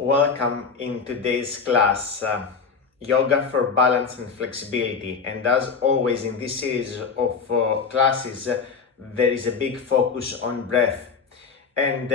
Welcome in today's class, Yoga for Balance and Flexibility. And as always in this series of classes, there is a big focus on breath. And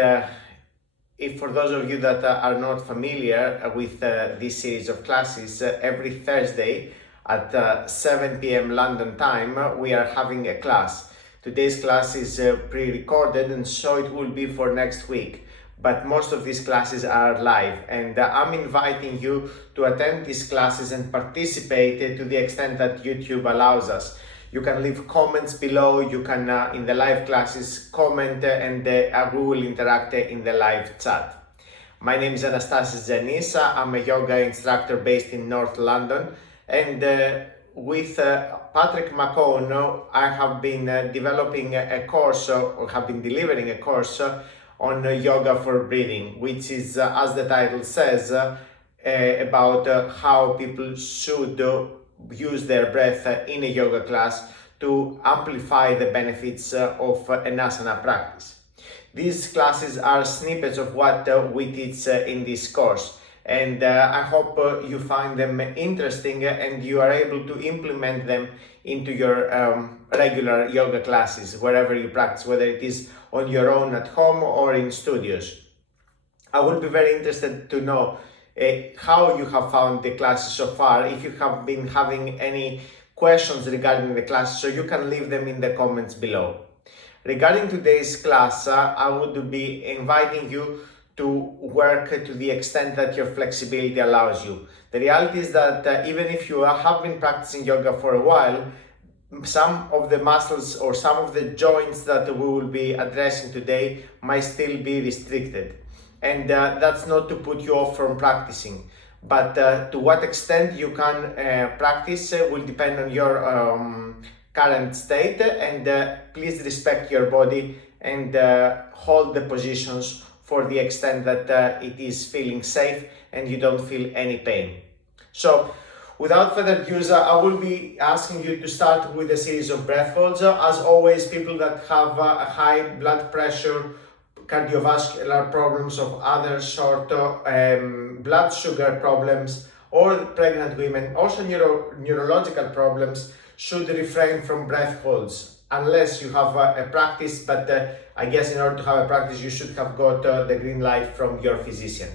if for those of you that are not familiar with this series of classes, every Thursday at 7 p.m. London time, we are having a class. Today's class is pre-recorded, and so it will be for next week. But most of these classes are live, and I'm inviting you to attend these classes and participate to the extent that YouTube allows us. You can leave comments below, you can in the live classes comment, and we will interact in the live chat. My name is Anastasis. I'm a yoga instructor based in North London, and with Patrick McCone, I have been developing a course, or have been delivering a course on yoga for breathing, which is, as the title says, about how people should use their breath in a yoga class to amplify the benefits of an asana practice. These classes are snippets of what we teach in this course, and I hope you find them interesting and you are able to implement them into your regular yoga classes wherever you practice, whether it is on your own at home or in studios. I would be very interested to know how you have found the classes so far, if you have been having any questions regarding the classes, so you can leave them in the comments below. Regarding today's class, I would be inviting you to work to the extent that your flexibility allows you. The reality is that even if you have been practicing yoga for a while, some of the muscles or some of the joints that we will be addressing today might still be restricted. And that's not to put you off from practicing, but to what extent you can practice will depend on your current state, and please respect your body and hold the positions for the extent that it is feeling safe and you don't feel any pain. So, without further ado, I will be asking you to start with a series of breath holds. As always, people that have a high blood pressure, cardiovascular problems of other sort, blood sugar problems, or pregnant women, also neurological problems, should refrain from breath holds unless you have a practice, but I guess in order to have a practice you should have got the green light from your physician.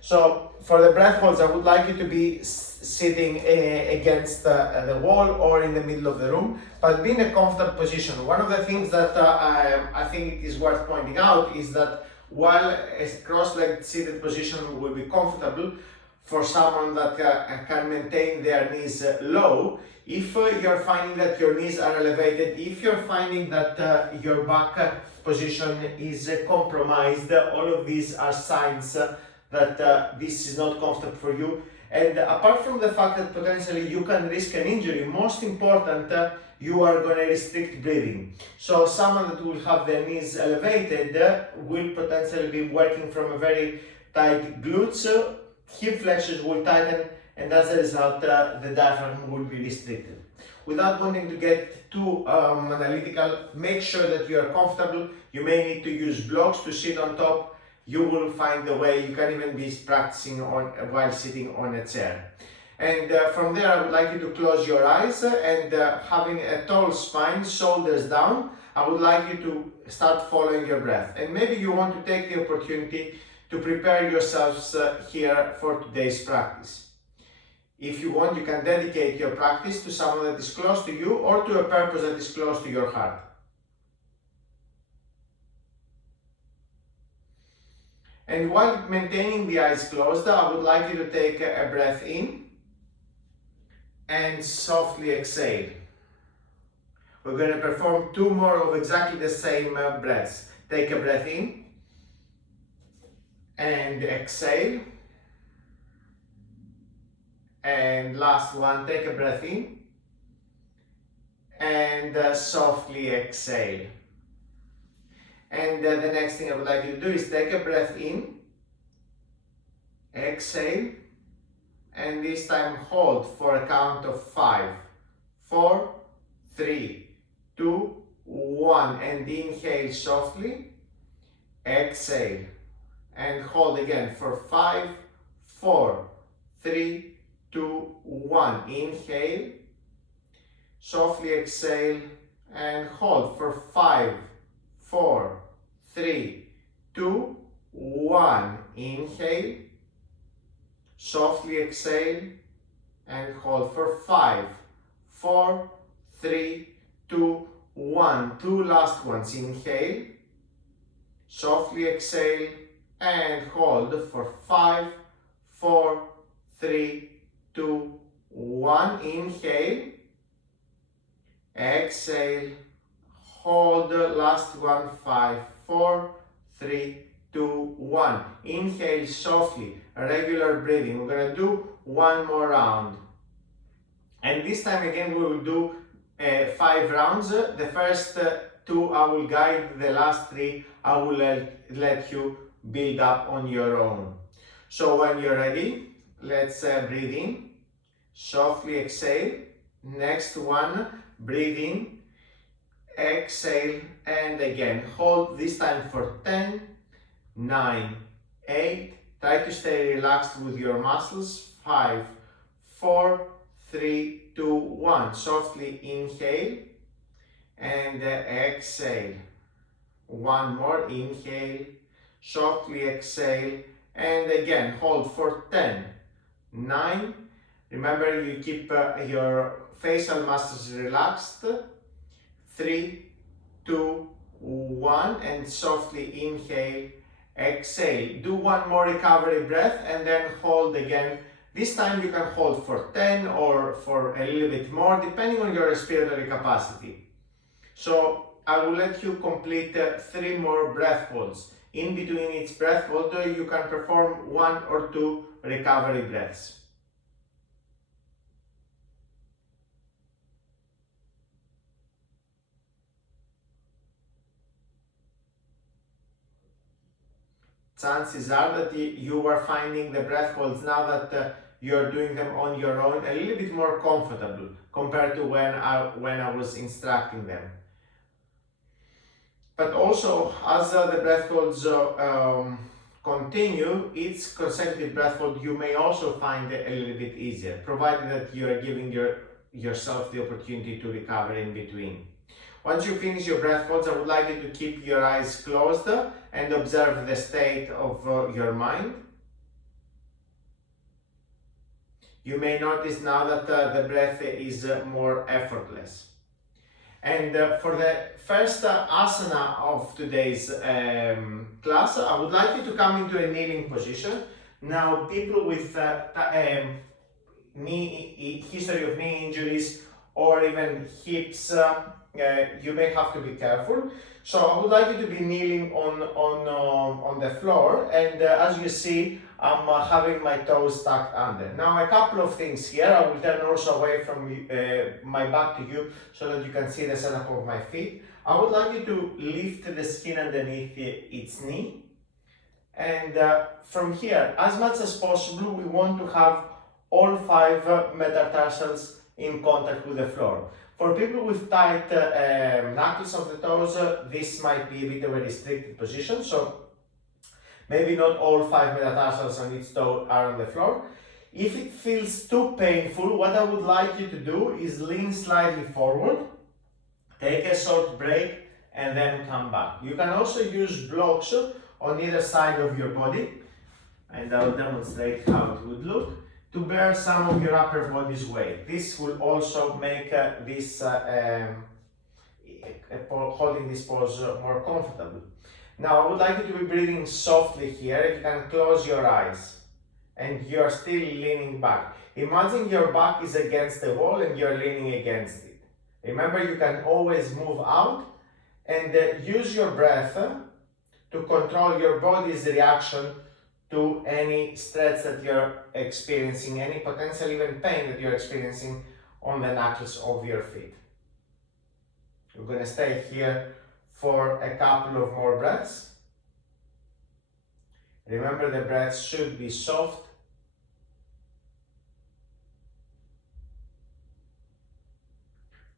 So for the breath holds, I would like you to be sitting against the wall or in the middle of the room, but be in a comfortable position. One of the things that I think it is worth pointing out is that while a cross-legged seated position will be comfortable for someone that can maintain their knees low, if you're finding that your knees are elevated, if you're finding that your back position is compromised, all of these are signs that this is not comfortable for you. And apart from the fact that potentially you can risk an injury, most important, you are going to restrict breathing. So someone that will have their knees elevated will potentially be working from a very tight glutes, hip flexors will tighten, and as a result the diaphragm will be restricted. Without wanting to get too analytical, make sure that you are comfortable. You may need to use blocks to sit on top. You will find a way. You can even be practicing while sitting on a chair. And from there, I would like you to close your eyes and having a tall spine, shoulders down, I would like you to start following your breath. And maybe you want to take the opportunity to prepare yourselves here for today's practice. If you want, you can dedicate your practice to someone that is close to you or to a purpose that is close to your heart. And while maintaining the eyes closed, I would like you to take a breath in and softly exhale. We're going to perform two more of exactly the same breaths. Take a breath in and exhale. And last one, take a breath in and softly exhale. And the next thing I would like you to do is take a breath in, exhale, and this time hold for a count of 5, 4, 3, 2, 1, and inhale softly, exhale, and hold again for 5, 4, 3, 2, 1. Inhale, softly exhale, and hold for 5, 4, 3, 2, 1. Inhale, softly exhale, and hold for 5, 4, 3, 2, 1. Two last ones. Inhale, softly exhale, and hold for 5, 4, 3, 2, 1. Inhale, exhale, hold, last one, 5, 4, 3, 2, 1. Inhale softly, regular breathing. We're going to do one more round. And this time again we will do 5 rounds. The first 2 I will guide, the last 3 I will let you build up on your own. So when you're ready, let's breathe in, softly exhale. Next one, breathe in, exhale, and again hold, this time for 10, 9, 8. Try to stay relaxed with your muscles. 5, 4, 3, 2, 1. Softly inhale and exhale. One more. Inhale, softly exhale, and again hold for 10, 9. Remember, you keep your facial muscles relaxed. 3, 2, 1, and softly inhale, exhale. Do one more recovery breath and then hold again. This time you can hold for 10 or for a little bit more, depending on your respiratory capacity. So I will let you complete 3 more breath holds. In between each breath hold, you can perform 1 or 2 recovery breaths. Chances are that you are finding the breath holds now that you're doing them on your own a little bit more comfortable compared to when I was instructing them. But also, as the breath holds continue, each consecutive breath hold you may also find it a little bit easier, provided that you are giving yourself the opportunity to recover in between. Once you finish your breath holds, I would like you to keep your eyes closed and observe the state of your mind. You may notice now that the breath is more effortless. And for the first asana of today's class, I would like you to come into a kneeling position. Now, people with history of knee injuries or even hips, you may have to be careful. So I would like you to be kneeling on the floor, and as you see, I'm having my toes tucked under. Now, a couple of things here. I will turn also away from my back to you so that you can see the setup of my feet. I would like you to lift the skin underneath its knee, and from here, as much as possible, we want to have all 5 metatarsals in contact with the floor. For people with tight knuckles of the toes, this might be a bit of a restricted position, so maybe not all 5 metatarsals on each toe are on the floor. If it feels too painful, what I would like you to do is lean slightly forward, take a short break, and then come back. You can also use blocks on either side of your body, and I will demonstrate how it would look, to bear some of your upper body's weight. This will also make holding this pose more comfortable. Now, I would like you to be breathing softly here. You can close your eyes and you're still leaning back. Imagine your back is against the wall and you're leaning against it. Remember, you can always move out and use your breath to control your body's reaction to any stretch that you're experiencing, any potential even pain that you're experiencing on the knuckles of your feet. We're going to stay here for a couple of more breaths. Remember, the breath should be soft.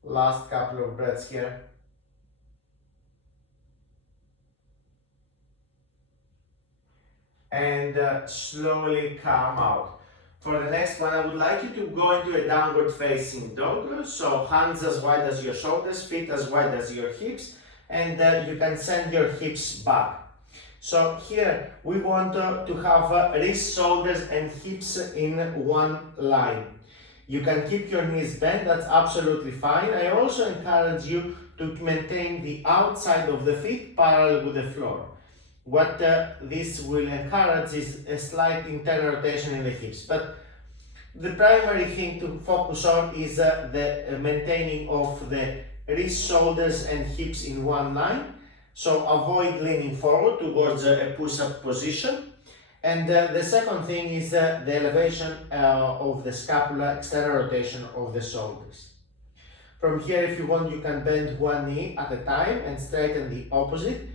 Last couple of breaths here. and slowly come out. For the next one, I would like you to go into a downward facing dog. So hands as wide as your shoulders, feet as wide as your hips, and you can send your hips back. So here we want to have wrists, shoulders and hips in one line. You can keep your knees bent, that's absolutely fine. I also encourage you to maintain the outside of the feet parallel with the floor. What this will encourage is a slight internal rotation in the hips. But the primary thing to focus on is the maintaining of the wrists, shoulders and hips in one line. So avoid leaning forward towards a push-up position. And the second thing is the elevation of the scapula, external rotation of the shoulders. From here, if you want, you can bend one knee at a time and straighten the opposite,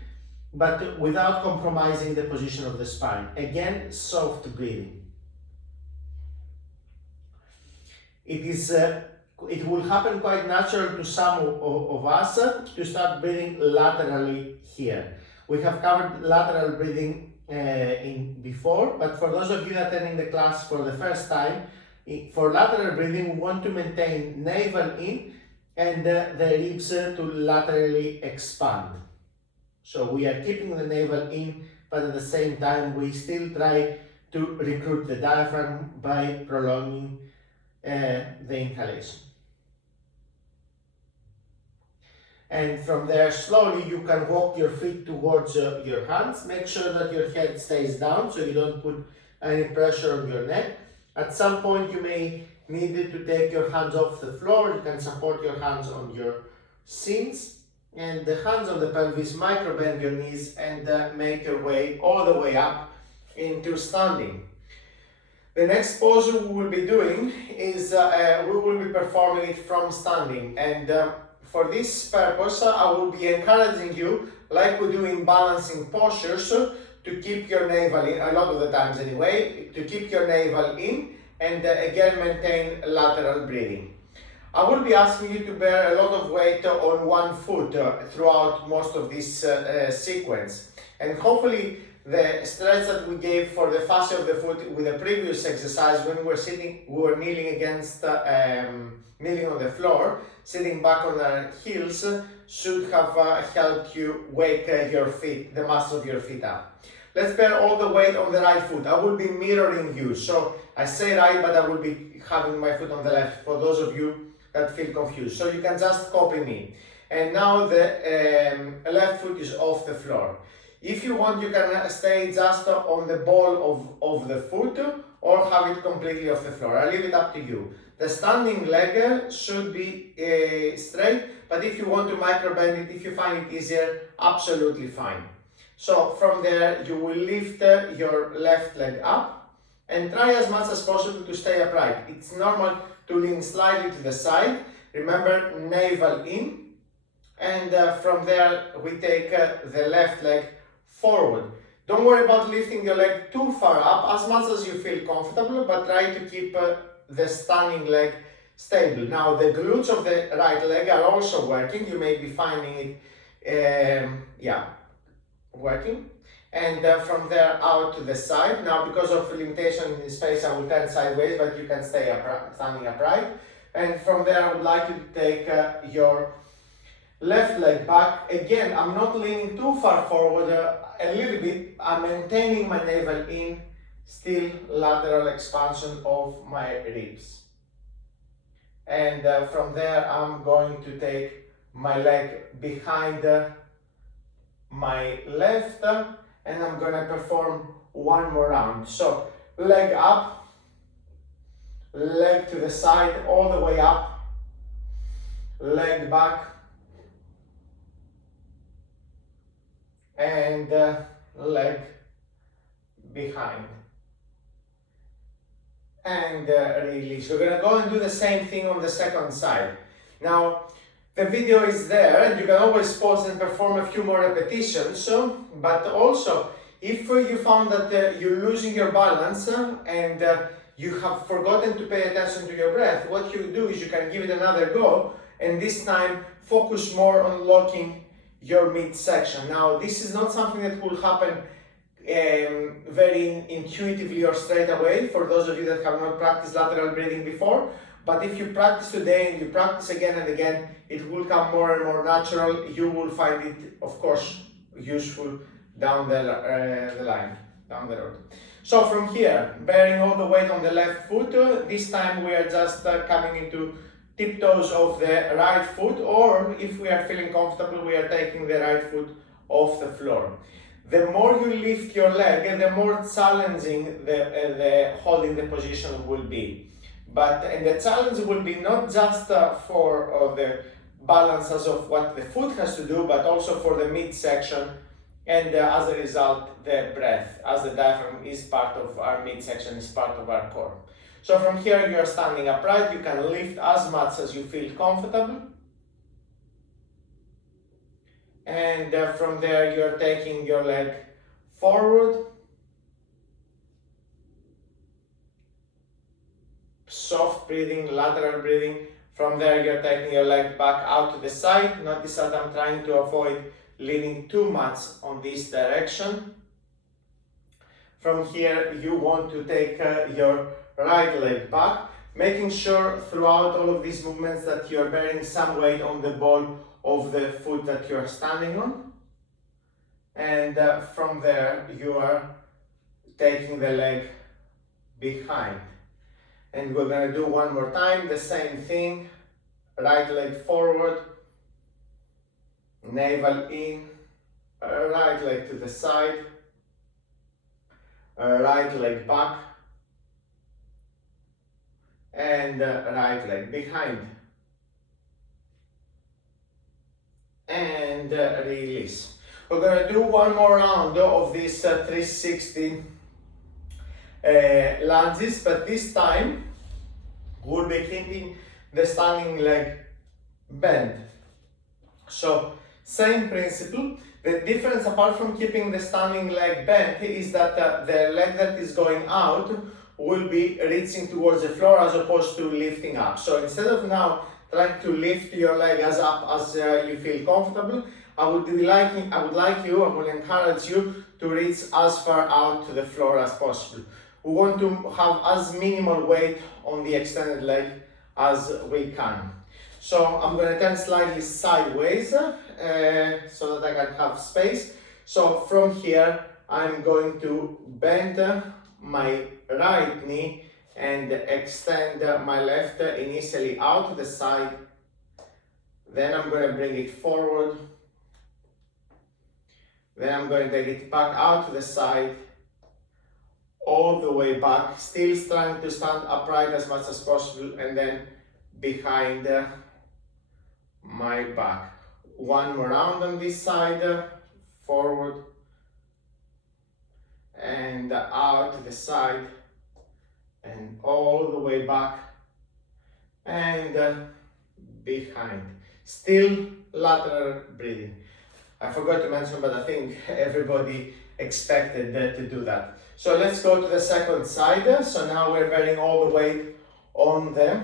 but without compromising the position of the spine. Again, soft breathing. It will happen quite natural to some of us to start breathing laterally here. We have covered lateral breathing before, but for those of you attending the class for the first time, for lateral breathing, we want to maintain navel in and the ribs to laterally expand. So we are keeping the navel in, but at the same time, we still try to recruit the diaphragm by prolonging the inhalation. And from there, slowly you can walk your feet towards your hands. Make sure that your head stays down so you don't put any pressure on your neck. At some point, you may need to take your hands off the floor. You can support your hands on your shins and the hands on the pelvis, micro bend your knees and make your way all the way up into standing. The next pose we will be doing is we will be performing it from standing, and for this purpose I will be encouraging you, like we do in balancing postures, to keep your navel in, a lot of the times anyway, to keep your navel in and again maintain lateral breathing. I will be asking you to bear a lot of weight on one foot throughout most of this sequence, and hopefully the stretch that we gave for the fascia of the foot with the previous exercise when we were kneeling against kneeling on the floor, sitting back on our heels, should have helped you wake your feet, the muscles of your feet up. Let's bear all the weight on the right foot. I will be mirroring you, so I say right, but I will be having my foot on the left for those of you that feel confused. So you can just copy me. And now the left foot is off the floor. If you want, you can stay just on the ball of the foot or have it completely off the floor. I leave it up to you. The standing leg should be straight, but if you want to micro bend it, if you find it easier, absolutely fine. So from there, you will lift your left leg up and try as much as possible to stay upright. It's normal to lean slightly to the side. Remember, navel in, and from there we take the left leg forward. Don't worry about lifting your leg too far up, as much as you feel comfortable, but try to keep the standing leg stable. Now the glutes of the right leg are also working. You may be finding it working. And from there out to the side. Now because of limitation in space, I will turn sideways, but you can stay upright, standing upright. And from there, I would like you to take your left leg back. Again, I'm not leaning too far forward, a little bit. I'm maintaining my navel in, still lateral expansion of my ribs. And from there, I'm going to take my leg behind my left, and I'm going to perform one more round. So leg up, leg to the side, all the way up, leg back, and leg behind. And release. We're going to go and do the same thing on the second side. Now, the video is there and you can always pause and perform a few more repetitions, but also if you found that you're losing your balance and you have forgotten to pay attention to your breath, what you do is you can give it another go and this time focus more on locking your midsection. Now this is not something that will happen very intuitively or straight away for those of you that have not practiced lateral breathing before. But if you practice today and you practice again and again, it will come more and more natural. You will find it, of course, useful down the line, down the road. So from here, bearing all the weight on the left foot, this time we are just coming into tiptoes of the right foot, or if we are feeling comfortable, we are taking the right foot off the floor. The more you lift your leg, the more challenging the holding the position will be. And the challenge will be not just for the balances of what the foot has to do, but also for the midsection, and as a result, the breath, as the diaphragm is part of our midsection, is part of our core. So from here, you are standing upright. You can lift as much as you feel comfortable. And from there, you're taking your leg forward. Soft breathing, lateral breathing. From there, you're taking your leg back out to the side. Notice that I'm trying to avoid leaning too much on this direction. From here, you want to take your right leg back, making sure throughout all of these movements that you're bearing some weight on the ball of the foot that you're standing on. And from there, you are taking the leg behind. And we're going to do one more time, the same thing. Right leg forward, navel in, right leg to the side, right leg back, and right leg behind. And release. We're going to do one more round of these 360 lunges, but this time we'll be keeping the standing leg bent. So same principle. The difference, apart from keeping the standing leg bent, is that the leg that is going out will be reaching towards the floor as opposed to lifting up. So instead of now trying to lift your leg as up as you feel comfortable, I will encourage you to reach as far out to the floor as possible. We want to have as minimal weight on the extended leg as we can. So I'm going to turn slightly sideways so that I can have space. So from here, I'm going to bend my right knee and extend my left initially out to the side. Then I'm going to bring it forward. Then I'm going to take it back out to the side, all the way back, still trying to stand upright as much as possible, and then behind my back. One more round on this side, forward and out to the side, and all the way back and behind. Still lateral breathing. I forgot to mention, but I think everybody expected to do that. So let's go to the second side. So now we're bearing all the weight on the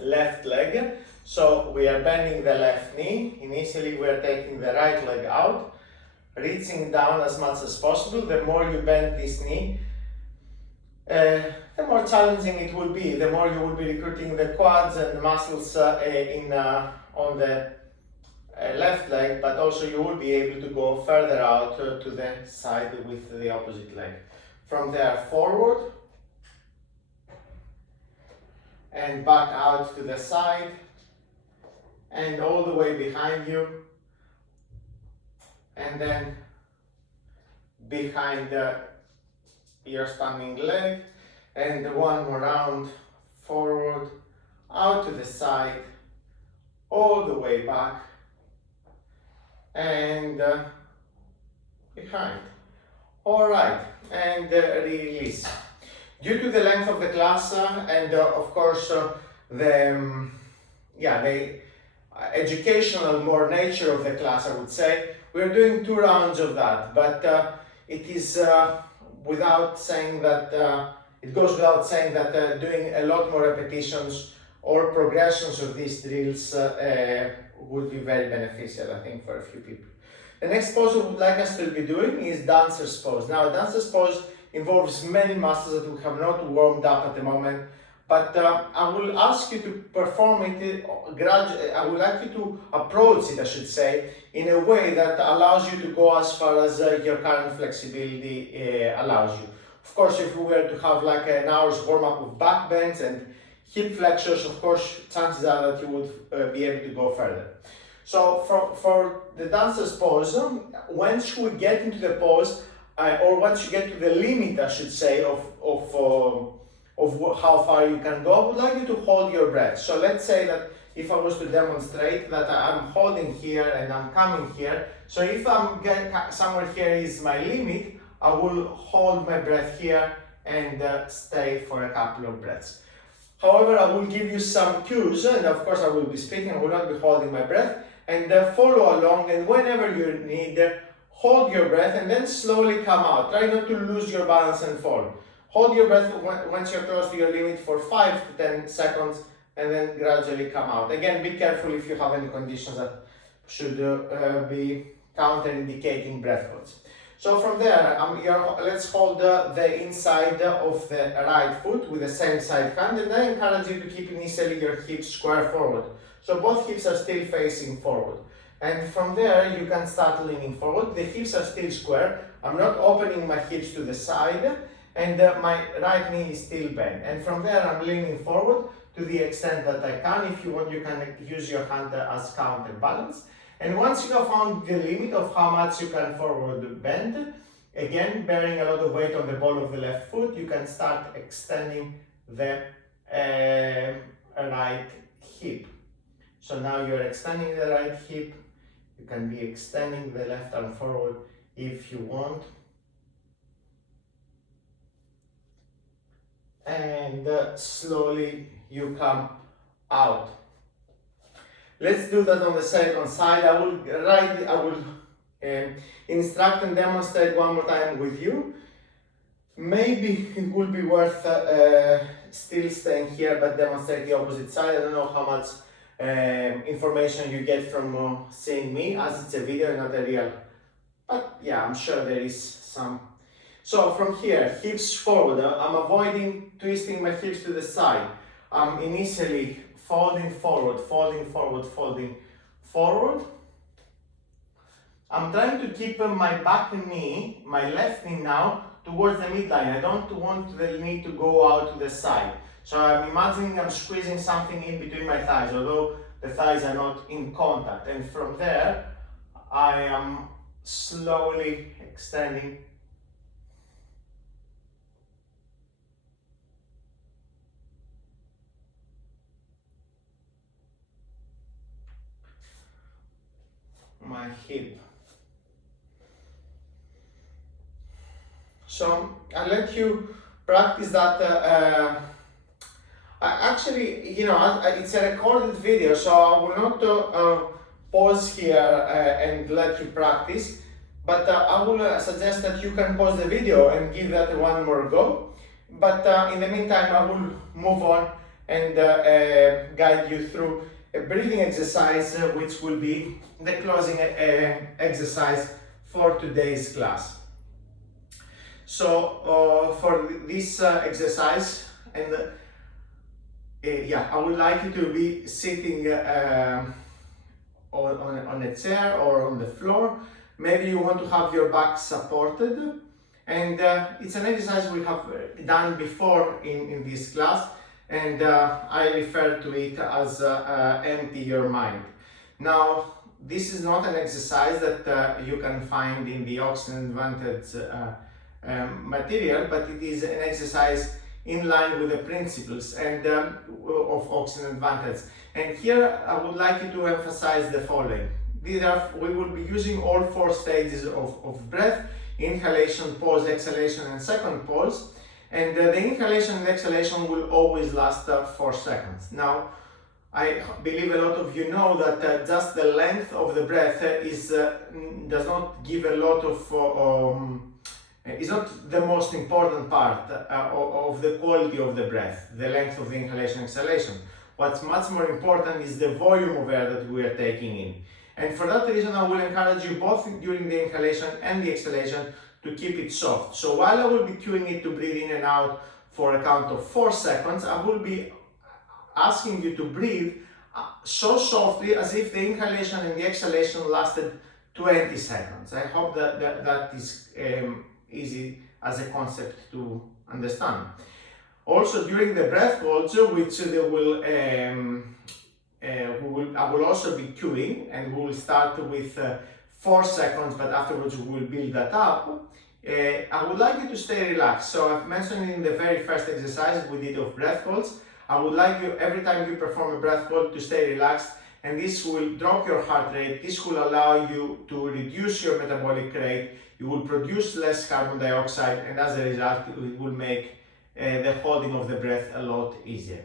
left leg. So we are bending the left knee. Initially we're taking the right leg out, reaching down as much as possible. The more you bend this knee, the more challenging it will be. The more you will be recruiting the quads and the muscles on the left leg, but also you will be able to go further out to the side with the opposite leg. From there, forward and back out to the side and all the way behind you, and then behind your standing leg, and one more round, forward, out to the side, all the way back and behind. All right, and release. Due to the length of the class and of course the educational more nature of the class, I would say, we're doing 2 rounds of that, but it is without saying that it goes without saying that doing a lot more repetitions or progressions of these drills would be very beneficial, I think, for a few people. The next pose we would like us to be doing is dancer's pose. Now, dancer's pose involves many muscles that we have not warmed up at the moment, but I will ask you to perform it gradually. I would like you to approach it, I should say, in a way that allows you to go as far as your current flexibility allows you. Of course, if we were to have like an hour's warm-up with back bends and hip flexors, of course, chances are that you would be able to go further. So for the dancer's pose, once we get into the pose, or once you get to the limit, I should say, of how far you can go, I would like you to hold your breath. So let's say that if I was to demonstrate that I'm holding here and I'm coming here, so if I'm getting somewhere here is my limit, I will hold my breath here and stay for a couple of breaths. However, I will give you some cues, and of course I will be speaking, I will not be holding my breath, and follow along, and whenever you need, hold your breath and then slowly come out. Try not to lose your balance and fall. Hold your breath once you're close to your limit for 5 to 10 seconds, and then gradually come out. Again, be careful if you have any conditions that should be counter-indicating breath holds. So from there, let's hold the inside of the right foot with the same side hand, and I encourage you to keep initially your hips square forward. So both hips are still facing forward. And from there, you can start leaning forward. The hips are still square. I'm not opening my hips to the side, and my right knee is still bent. And from there, I'm leaning forward to the extent that I can. If you want, you can use your hand as counterbalance. And once you have found the limit of how much you can forward bend, again, bearing a lot of weight on the ball of the left foot, you can start extending the right hip. So now you're extending the right hip. You can be extending the left arm forward if you want. And slowly you come out. Let's do that on the second side. I will instruct and demonstrate one more time with you. Maybe it would be worth still staying here but demonstrate the opposite side. I don't know how much information you get from seeing me, as it's a video, not a real. But yeah, I'm sure there is some. So from here, hips forward. I'm avoiding twisting my hips to the side. I'm initially folding forward, folding forward, folding forward. I'm trying to keep my back knee, my left knee now, towards the midline. I don't want the knee to go out to the side. So I'm imagining I'm squeezing something in between my thighs, although the thighs are not in contact. And from there, I am slowly extending my hip. So I'll let you practice that. Actually, it's a recorded video, so I will not pause here and let you practice, but I will suggest that you can pause the video and give that one more go. But in the meantime, I will move on and guide you through a breathing exercise, which will be the closing exercise for today's class. So for this exercise, and I would like you to be sitting on a chair or on the floor. Maybe you want to have your back supported, and it's an exercise we have done before in this class, and I refer to it as empty your mind. Now, this is not an exercise that you can find in the Oxygen Advantage material, but it is an exercise in line with the principles and of Oxygen Advantage. And here I would like you to emphasize the following. We will be using all 4 stages of breath: inhalation, pause, exhalation, and second pause. And the inhalation and exhalation will always last 4 seconds. Now, I believe a lot of you know that just the length of the breath does not give a lot of is not the most important part of the quality of the breath, the length of the inhalation and exhalation. What's much more important is the volume of air that we are taking in. And for that reason, I will encourage you both during the inhalation and the exhalation to keep it soft. So while I will be cueing it to breathe in and out for a count of 4 seconds, I will be asking you to breathe so softly as if the inhalation and the exhalation lasted 20 seconds. I hope that is easy as a concept to understand. Also, during the breath holds, which I will also be cueing, and we will start with 4 seconds, but afterwards we will build that up. I would like you to stay relaxed. So I've mentioned in the very first exercise we did of breath holds, I would like you, every time you perform a breath hold, to stay relaxed, and this will drop your heart rate. This will allow you to reduce your metabolic rate. You will produce less carbon dioxide, and as a result, it will make the holding of the breath a lot easier.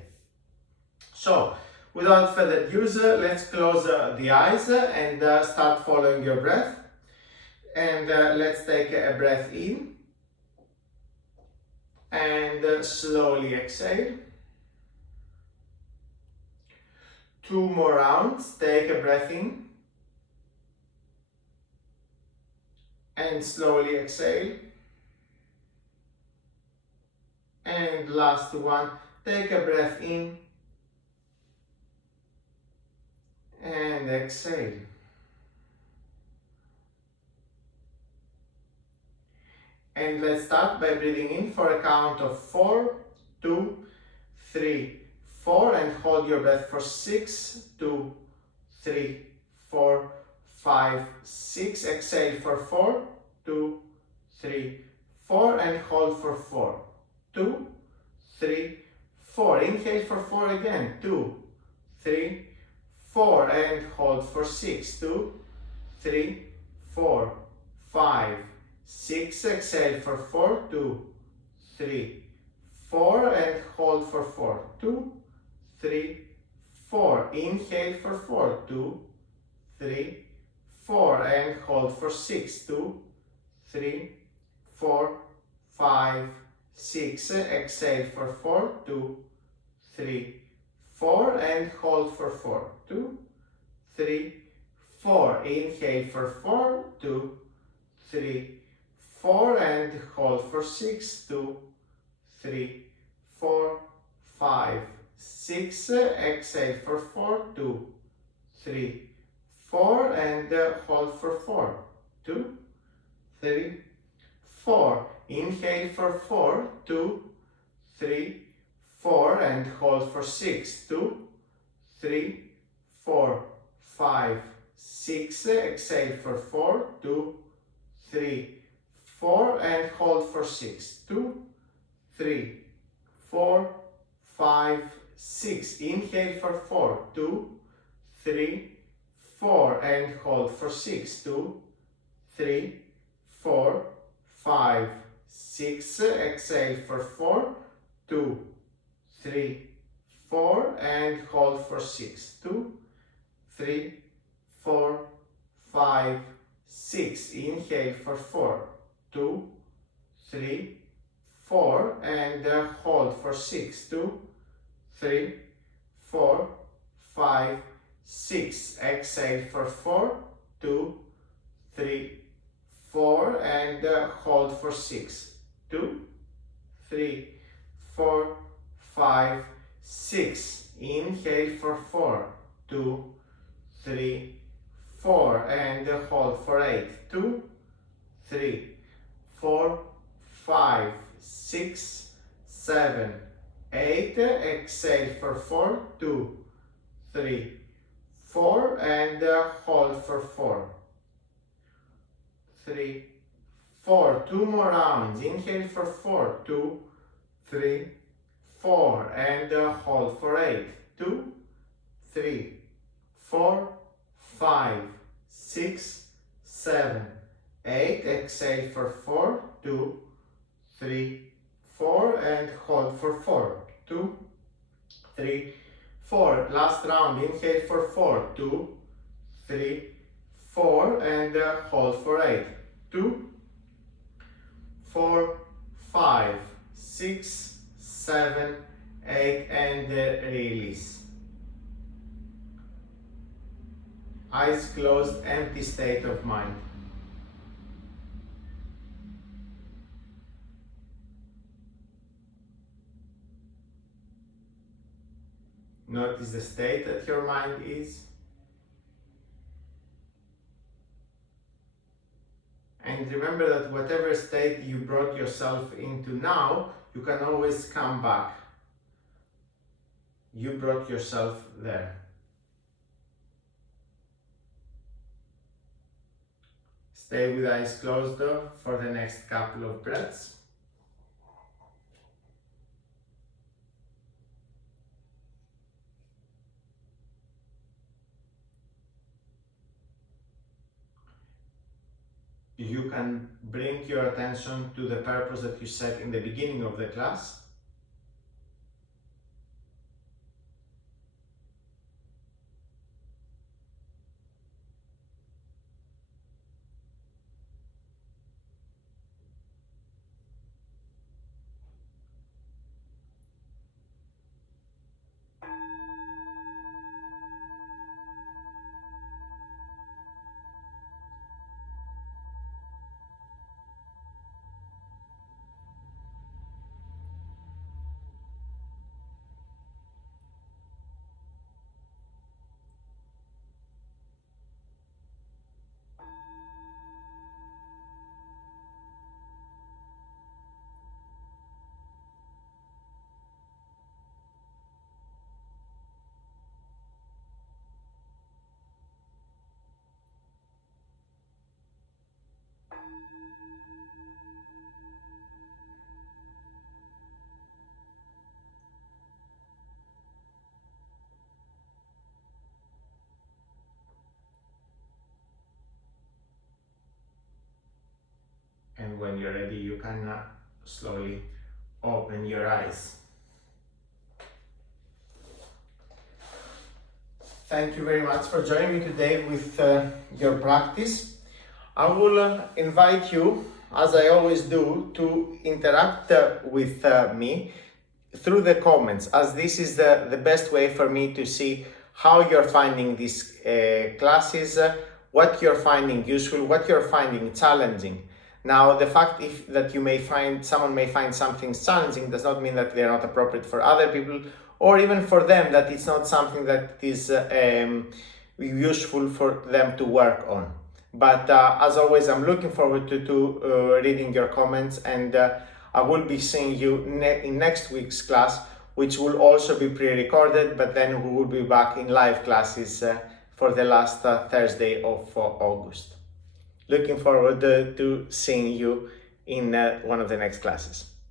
So, without further ado, let's close the eyes and start following your breath. And let's take a breath in and slowly exhale. 2 more rounds. Take a breath in and slowly exhale. And last one. Take a breath in and exhale. And let's start by breathing in for a count of 4, 2, 3, 4, and hold your breath for 6, 2, 3, 4, 5, 6. Exhale for 4, 2, 3, 4, and hold for 4, 2, 3, 4. Inhale for 4 again, 2, 3, 4, and hold for 6, 2, 3, 4, 5, 6. Exhale for 4, 2, 3, 4, and hold for 4, 2, 3, 4. Inhale for 4, 2, 3, 4, and hold for 6, 2, 3, 4, 5, 6. Exhale for 4, 2, 3, 4, and hold for 4, 2, 3, 4. Inhale for 4, 2, 3, 4, and hold for 6, 2, 3, 4, 5, 6. Exhale for 4, 2, 3, 4, and hold for 4, 2, 3, 4. Inhale for 4, 2, 3, 4, and hold for 6, 2, 3, 4, 5, 6. Exhale for 4, 2, 3, 4, and hold for 6, 2, 3, 4, 5, 6. Inhale for 4, 2, 3, 4, and hold for 6, 2, 3, 4, 5, 6. Exhale for 4, 2, 3, 4, and hold for 6, 2, 3, 4, 5, 6. Inhale for 4, 2, 3, 4, and hold for 6, 2, 3, 4, 5, 6. Exhale for 4, 2, 3, 4, and hold for 6, 2, 3, 4, 5, 6. Inhale for 4, 2, 3, 4, and hold for 8, 2, 3, 4, 5, 6, 7, 8. Exhale for 4, 2, 3, 4, and hold for 4, 3, 4. 2 more rounds. Inhale for 4, 2, 3, 4, and hold for 8, 2, 3, 4, 5, 6, 7, 8. Exhale for 4, 2, 3, 4, and hold for 4, 2, 3, 4. Last round. Inhale for 4, 2, 3, 4, and hold for 8, 2, 4, 5, 6, 7, 8, and release. eyes closed, empty state of mind. Notice the state that your mind is. And remember that whatever state you brought yourself into now, you can always come back. You brought yourself there. Stay with eyes closed though for the next couple of breaths. You can bring your attention to the purpose that you set in the beginning of the class. And when you're ready, you can slowly open your eyes. Thank you very much for joining me today with your practice. I will invite you, as I always do, to interact with me through the comments, as this is the best way for me to see how you're finding these classes, what you're finding useful, what you're finding challenging. Now, the fact that someone may find something challenging does not mean that they're not appropriate for other people, or even for them that it's not something that is useful for them to work on. But as always, I'm looking forward to reading your comments, and I will be seeing you in next week's class, which will also be pre-recorded, but then we will be back in live classes for the last Thursday of August. Looking forward to seeing you in one of the next classes.